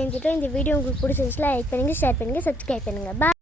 செஞ்சுட்டோம். இந்த வீடியோ உங்களுக்கு பிடிச்சிருந்துச்சுன்னா லைக் பண்ணுங்கள், ஷேர் பண்ணுங்கள், சப்ஸ்கிரைப் பண்ணுங்கள். பாய்.